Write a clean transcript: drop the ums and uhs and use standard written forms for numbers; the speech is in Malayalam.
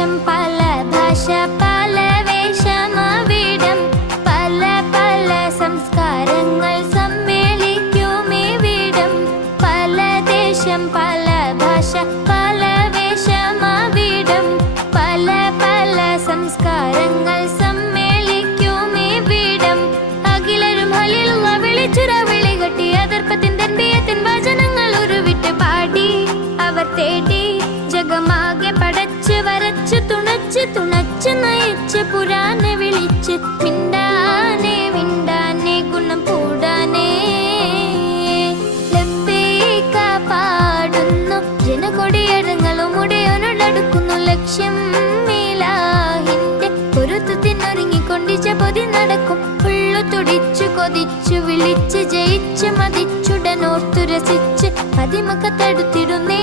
ദേശം പല ഭാഷ പല വേഷമാവിടം പല പല സംസ്കാരങ്ങൾ സമ്മേളിക്കുമിവിടം പല ദേശം പല ഭാഷ പല വേഷമാവിടം പല പല സംസ്കാരങ്ങൾ സമ്മേളിക്കുമിവിടം അഖിലരും ഹല്ലേലൂയ വിളിച്ചുറ വിളികെട്ടി അതർപ്പത്തിൻ തൻബിയത്തിൻ വചനങ്ങൾ ഉരുവിട്ട് പാടി അവർ തേടി ജഗമാകെ പടച്ച് വരച്ച് തുണച്ച് തുണച്ച് നയിച്ച് പുരാനെ വിളിച്ച് മിണ്ടാനെ മിണ്ടാനെ ഗുണം കൂടാനേ ലബ്ബൈക പാടുന്നു ജനകൊടിയടങ്ങളും ഉടയോനോടടുക്കുന്നു ലക്ഷ്യം ഇലാഹിന്റെ പൊരുത്തത്തിനൊരുങ്ങിക്കൊണ്ടിച്ച പൊതി നടക്കും ഉള്ളു തുടിച്ചു കൊതിച്ചു വിളിച്ച് ജയിച്ച് മതിച്ചുടനോർത്തു രസിച്ച് അതിമക്കത്തടുത്തിടുന്നേ